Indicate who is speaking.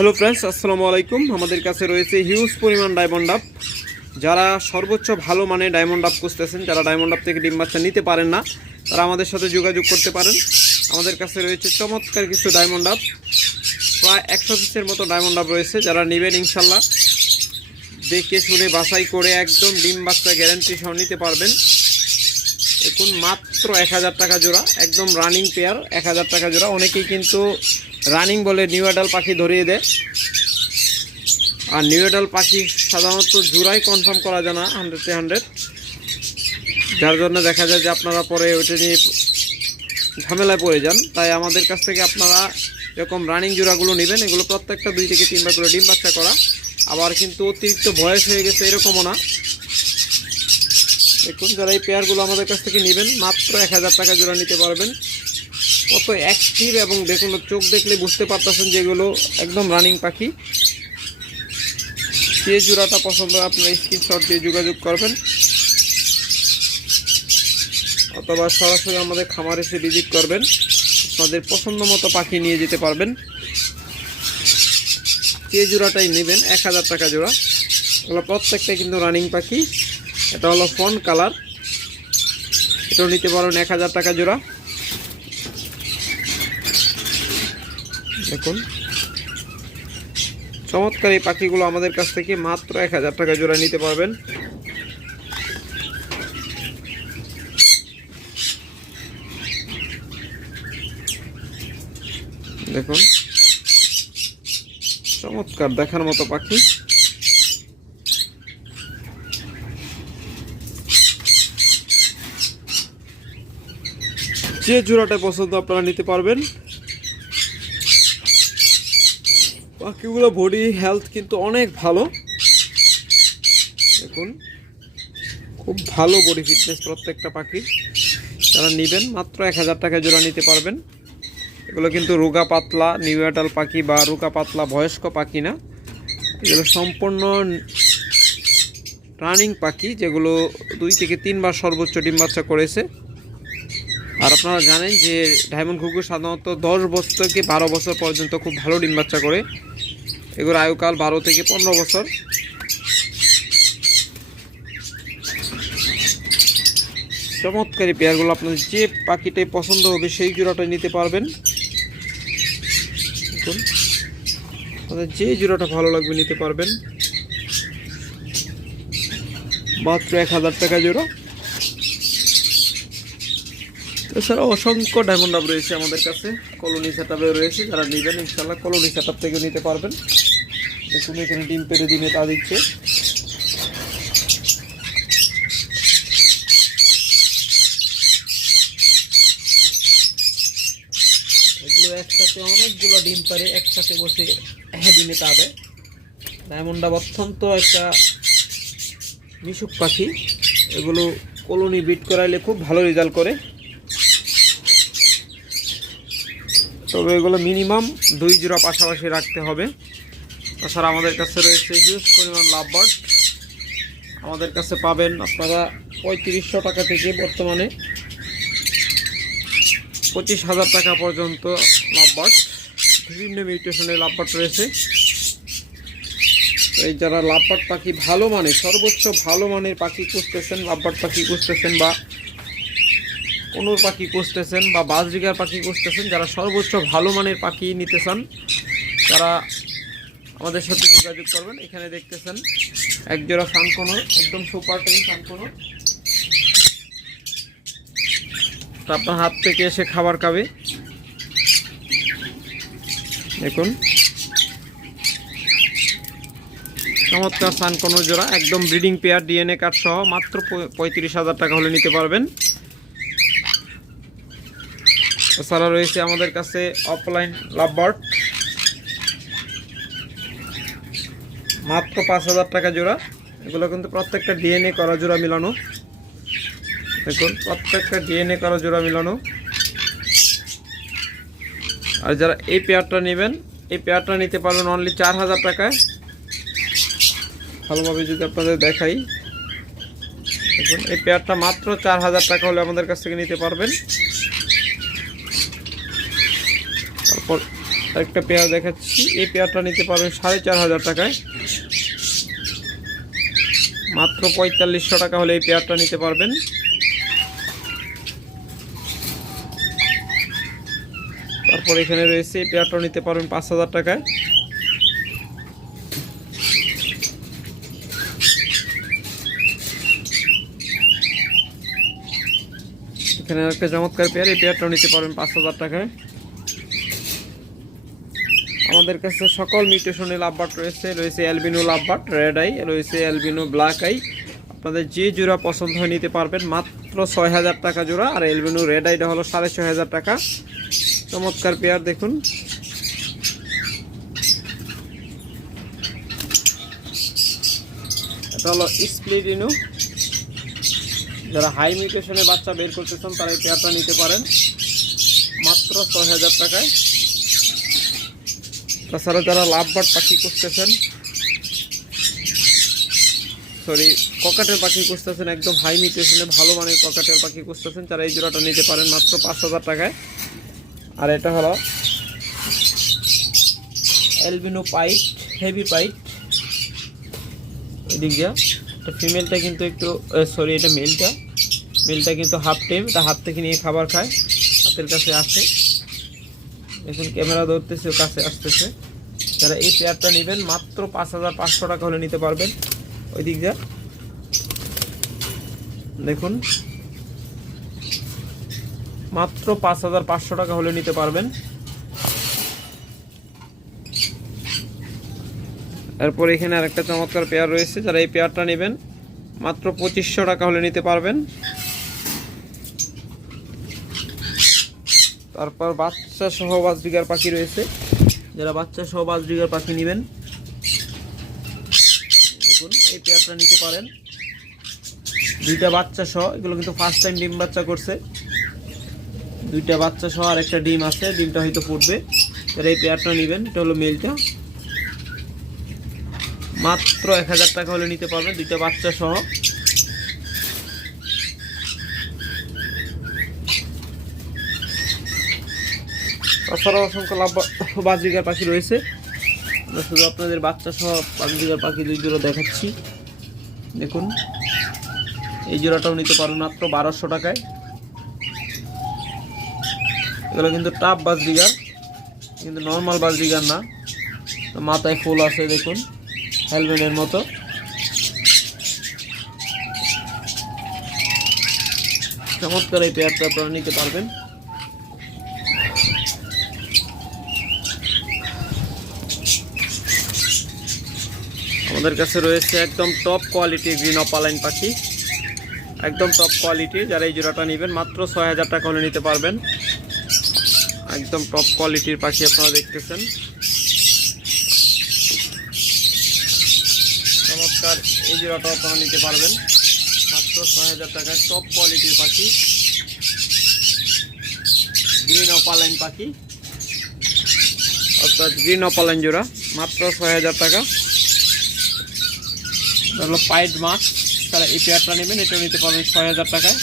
Speaker 1: Hello friends আসসালামু আলাইকুম। আমাদের কাছে রয়েছে হিউজ পরিমাণ ডায়মন্ড আপ যারা সর্বোচ্চ ভালো মানে ডায়মন্ড আপ খুঁজতেছেন, যারা ডায়মন্ড আপ থেকে ডিম বাচ্চা নিতে পারেন না, তারা আমাদের সাথে যোগাযোগ করতে পারেন। আমাদের কাছে রয়েছে চমৎকার কিছু ডায়মন্ড আপ প্রায় একশো পিসের মতো ডায়মন্ড আপ রয়েছে, যারা নেবেন ইনশাল্লাহ। দেখে শুনে বাছাই করে একদম ডিম বাচ্চা গ্যারান্টি সহ নিতে পারবেন। এখন মাত্র এক হাজার টাকা জোড়া, একদম রানিং পেয়ার এক হাজার টাকা জোড়া। অনেকেই কিন্তু রানিং বলে নিউ অ্যাডাল পাখি ধরিয়ে দেয়। আর নিউ অ্যাডাল পাখি সাধারণত জোড়াই কনফার্ম করা যায় না হান্ড্রেডে হান্ড্রেড যার জন্য দেখা যায় যে আপনারা পরে ওইটা নিয়ে ঝামেলায় পড়ে যান। তাই আমাদের কাছ থেকে আপনারা এরকম রানিং জোড়াগুলো নেবেন। এগুলো প্রত্যেকটা দুই থেকে তিনবার করে ডিম বাচ্চা করা। আবার কিন্তু অতিরিক্ত বয়স হয়ে গেছে এরকমও না। দেখুন, যারা এই পেয়ারগুলো আমাদের কাছ থেকে নেবেন, মাত্র এক হাজার টাকা জোড়া নিতে পারবেন। কত অ্যাক্টিভ এবং দেখুন, চোখ দেখলে বুঝতে পারতেছেন যেগুলো একদম রানিং পাখি। যে জোড়াটা পছন্দ, আপনারা স্ক্রিনশট দিয়ে যোগাযোগ করবেন। অথবা সরাসরি আমাদের খামার এসে ভিজিট করবেন। আপনাদের পছন্দ মতো পাখি নিয়ে যেতে পারবেন। যে জোড়াটাই নেবেন, এক হাজার টাকা জোড়া। এগুলো প্রত্যেকটা কিন্তু রানিং পাখি। এটা হলো ফন কালার এটাও নিতে পারেন এক হাজার টাকা জোড়া। দেখুন। চমৎকার এই পাখিগুলো আমাদের কাছ থেকে মাত্র এক হাজার টাকা জোড়া নিতে পারবেন। দেখুন। চমৎকার দেখার মতো পাখি। যে জোড়াটা পছন্দ আপনারা নিতে পারবেন। পাখিগুলো বডি হেলথ কিন্তু অনেক ভালো। দেখুন, খুব ভালো বডি ফিটনেস প্রত্যেকটা পাখির যারা নেবেন, মাত্র এক হাজার টাকা জোড়া নিতে পারবেন। এগুলো কিন্তু রোগা পাতলা নিউয়াটাল পাখি বা রোগা পাতলা বয়স্ক পাখি না। এগুলো সম্পূর্ণ রানিং পাখি, যেগুলো দুই থেকে তিনবার সর্বোচ্চ ডিম বাচ্চা করেছে। আর আপনারা জানেন যে ডায়মন্ড ঘুঘু সাধারণত দশ বছর থেকে বারো বছর পর্যন্ত খুব ভালো ডিম বাচ্চা করে। এগুলোর আয়ুকাল বারো থেকে পনেরো বছর। চমৎকারী পেয়ারগুলো আপনাদের যে পাখিটাই পছন্দ হবে সেই জোড়াটা নিতে পারবেন। আপনাদের যে জোড়াটা ভালো লাগবে নিতে পারবেন। মাত্র এক হাজার টাকা জোড়া। এছাড়াও অসংখ্য ডায়মন্ড আপ রয়েছে আমাদের কাছে। কলোনি সেট রয়েছে, যারা নেবেন ইনশাল্লাহ কলোনি সেট থেকে নিতে পারবেন। দেখুন, এখানে ডিম পেরে দিনে তা দিচ্ছে। এগুলো একসাথে অনেকগুলো ডিম পারে, একসাথে বসে ডিমে তা দেয়। ডায়মন্ড আপ অত্যন্ত একটা মিশুক পাখি। এগুলো কলোনি বিট করাইলে খুব ভালো রেজাল্ট করে। তবে এগুলো মিনিমাম দুই জোড়া পাশাপাশি রাখতে হবে। তাছাড়া আমাদের কাছে রয়েছে হিউজ পরিমাণ লাভবার্ড আমাদের কাছে পাবেন আপনারা পঁয়ত্রিশশো টাকা থেকে বর্তমানে পঁচিশ হাজার টাকা পর্যন্ত লাভবার্ড বিভিন্ন মিউটেশনের লাভবার্ড রয়েছে। এই যারা লাভবার্ড পাখি ভালো মানের সর্বোচ্চ ভালো মানের পাখি খুঁজতেছেন লাভবার্ড পাখি খুঁজতেছেন বা অনুর পাখি খুঁজতেছেন বা বাজরিগার পাখি খুঁজতেছেন, যারা সর্বোচ্চ ভালো মানের পাখি নিতে চান, তারা আমাদের সাথে যোগাযোগ করবেন। এখানে দেখতেছেন এক জোড়া সানকোনো একদম সুপার টেন সানকোনো তা আপনার হাত থেকে এসে খাবার খাবে। দেখুন। চমৎকার সানকোনো জোড়া, একদম ব্রিডিং পেয়ার, ডিএনএ কার্ড সহ মাত্র পঁয়ত্রিশ হাজার টাকা হলে নিতে পারবেন। এছাড়া রয়েছে আমাদের কাছে অফলাইন লাভবার্ড মাত্র পাঁচ হাজার টাকা জোড়া। এগুলো কিন্তু প্রত্যেকটা ডিএনএ করা জোড়া মিলানো। দেখুন, প্রত্যেকটা ডিএনএ করা জোড়া মিলানো। আর যারা এই পেয়ারটা নেবেন, এই পেয়ারটা নিতে পারবেন অনলি চার হাজার টাকায়। ভালোভাবে যদি আপনাদের দেখাই। দেখুন, এই পেয়ারটা মাত্র চার হাজার টাকা হলে আমাদের কাছ থেকে নিতে পারবেন। তারপর পেয়ার দেখাচ্ছি। এই পেয়ারটা নিতে পারবেন সাড়ে চার হাজার টাকায়। মাত্র পঁয়তাল্লিশশো টাকা হলে এই পেয়ারটা নিতে পারবেন। তারপর এখানে রয়েছে, এই পেয়ারটা নিতে পারবেন পাঁচ হাজার টাকায়। এখানে একটা চমৎকার পেয়ার, এই পেয়ারটাও নিতে পারবেন পাঁচ হাজার টাকায়। আমাদের কাছে সকল মিউটেশনের লাভবাট রয়েছে। রয়েছে অ্যালবিনো লাভবাট রেড আই, রয়েছে অ্যালবিনো ব্ল্যাক আই। আপনাদের যে জোড়া পছন্দ হয় নিতে পারবেন, মাত্র ছয় হাজার টাকা জোড়া, আর অ্যালবিনো রেড আইটা হলো সাড়ে ছয় হাজার টাকা। চমৎকার পেয়ার দেখুন। এটা হলো স্প্লিডিনো যারা হাই মিউটেশনে বাচ্চা বের করতে চান, তারা এই পেয়ারটা নিতে পারেন। মাত্র ছয় হাজার টাকায়। তাছাড়া যারা লাভবাট পাখি করতেছেন সরি ককাটের পাখি খুঁজতেছেন, একদম হাই মিউটেশনে ভালো মানের ককাটের পাখি খুঁজতেছেন তারা এই জোড়াটা নিতে পারেন মাত্র পাঁচ হাজার টাকায়। আর এটা হলো এলবিনো পাইট হেভি পাইট এদিক দিয়া। এটা ফিমেলটা কিন্তু একটু সরি এটা মেলটা মেলটা কিন্তু হাফ টাইম এটা হাত থেকে নিয়ে খাবার খায়। হাতের কাছে আসে। এখন ক্যামেরা ধরতেছে, কাছে আসতেছে। যারা এই পেয়ারটা নেবেন, মাত্র পাঁচ হাজার পাঁচশো টাকা হলে নিতে পারবেন। ওই দিক যা। দেখুন। মাত্র পাঁচ হাজার পাঁচশো টাকা হলে নিতে পারবেন। এরপর এখানে আরেকটা চমৎকার পেয়ার রয়েছে। যারা এই পেয়ারটা নেবেন, মাত্র পঁচিশশো টাকা হলে নিতে পারবেন। তারপর বাচ্চা সহ বাজরিগার পাখি রয়েছে। যারা বাচ্চা সহ বাজরিগার পাখি নেবেন, দেখুন, এই পেয়ারটা নিতে পারেন। দুইটা বাচ্চা সহ, এগুলো কিন্তু ফার্স্ট টাইম ডিম বাচ্চা করছে। দুইটা বাচ্চা সহ আর একটা ডিম আছে, ডিমটা হয়তো ফুটবে যারা এই পেয়ারটা নেবেন, এটা হলো মেলটা মাত্র এক হাজার টাকা হলে নিতে পারবেন দুইটা বাচ্চা সহ। তাছাড়াও অসংখ্য লাভ বাজরিকার পাখি রয়েছে। শুধু আপনাদের বাচ্চা সহ বাজরিকার পাখি দুই জোড়া দেখাচ্ছি। দেখুন। এই জোড়াটাও নিতে পারবেন মাত্র বারোশো টাকায়। এগুলো কিন্তু টাপ বাজরিগার কিন্তু নর্মাল বাজরিগার না। মাথায় ফুল আছে, দেখুন। হেলমেটের মতো। চমৎকার এই পেয়ারটা আপনারা নিতে পারবেন। আমাদের কাছে রয়েছে একদম টপ কোয়ালিটির গ্রিন অপালাইন পাখি। একদম টপ কোয়ালিটির যারা এই জোড়াটা নেবেন, মাত্র ছয় হাজার টাকা হলে নিতে পারবেন। একদম টপ কোয়ালিটির পাখি আপনারা দেখতেছেন। চমৎকার এই জোড়াটাও আপনারা নিতে পারবেন। মাত্র ছয় হাজার টাকায় টপ কোয়ালিটির পাখি। গ্রিন অপালাইন পাখি। অর্থাৎ গ্রিন অপালাইন জোড়া, মাত্র ছয় হাজার টাকা। হলো পাইড মাছ। তারা এই পেয়ারটা নেবেন এটা নিতে পারবেন ছয় হাজার টাকায়।